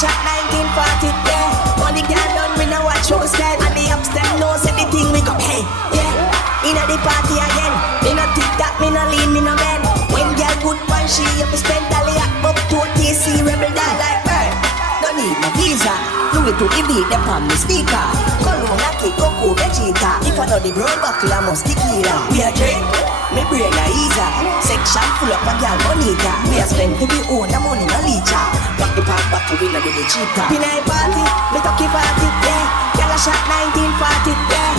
shot 1940, yeah. Money can't done, we now watch show style. And the upstairs knows anything we got, hey, yeah. Inna the party again, me no tic-tac, me no lean, me no bend. When girl good one, she up to spend all the up to a TC, rebel down like bird. Don't need no visa, do it to the beat, them on me sneaker. Corona, kick, cocoa, vegeta. If I know the brown buckle, I must tequila. We a drink, me brain a easer. Section full up a girl bonita. We a spend to be own, the money no leecher. Back the park, back to win a do the cheater. Pinay party, me talkie party, yeah. Girl a shot 1940, yeah.